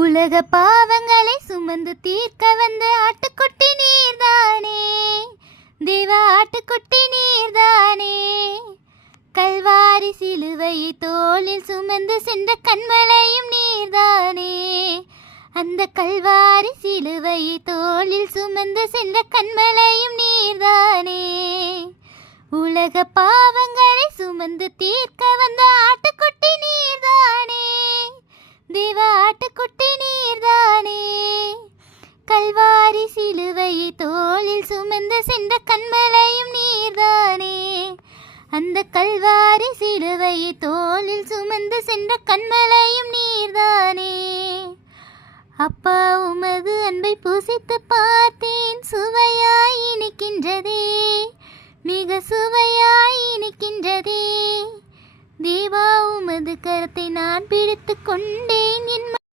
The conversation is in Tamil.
உலக பாவங்களை சுமந்து தீர்க்க வந்த ஆட்டுக்குட்டி நீர்தானே, தேவ ஆட்டுக்குட்டி நீர்தானே. கல்வாரி சிலுவையை தோளில் சுமந்து சென்ற கண்மலையும் நீர்தானே, அந்த கல்வாரி சிலுவையை தோளில் சுமந்து சென்ற கண்மலையும் நீர்தானே. உலக பாவங்களை சுமந்து தீர்க்க வந்த ஆட்டுக்குட்டி நீர்தானே, தேவ ஆட்டுக்குட்டி நீர்தானே. கல்வாரி சிலுவையை தோளில் சுமந்து சென்ற கண்மலையும் நீர்தானே, அந்த கல்வாரி சிலுவையை தோளில் சுமந்து சென்ற கண்மலையும் நீர்தானே. அப்பா உமது அன்பை பூசித்து பார்த்தேன், சுவையாய் இனிக்கின்றதே, மிக சுவையாய் இனிக்கின்றதே. தேவா உமது கரத்தை நான் பிடித்து கொண்டேன், என்